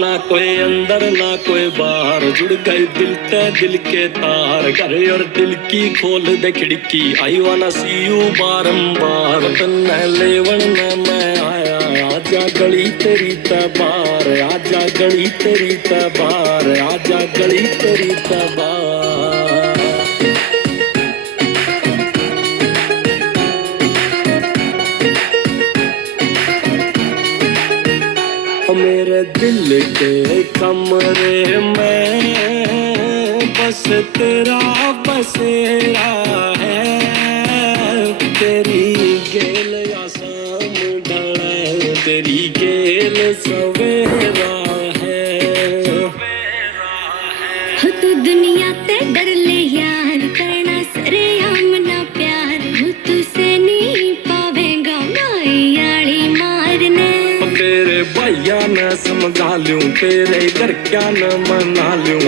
ना कोई अंदर ना कोई बाहर, जुड़ गई दिल ते दिल के तार। घर और दिल की खोल दे खिड़की, आई वाना सी यू बारंबार। तन्ने लेवन में मैं आया, आजा गली तेरी तबार, आजा गली तेरी तबार, आजा गली तेरी तबार। मेरे दिल के कमरे में बस तेरा बसेरा है। तेरी गेल आसाम ढले, तेरी गेल सवेरा है। हो तू दुनिया ते डर ले यार, करना सरेआम ना प्यार। हो तू से नहीं पावेगा माई यारी मारने। तेरे भैया न समझा लूं, तेरे घर क्या न मना लूं।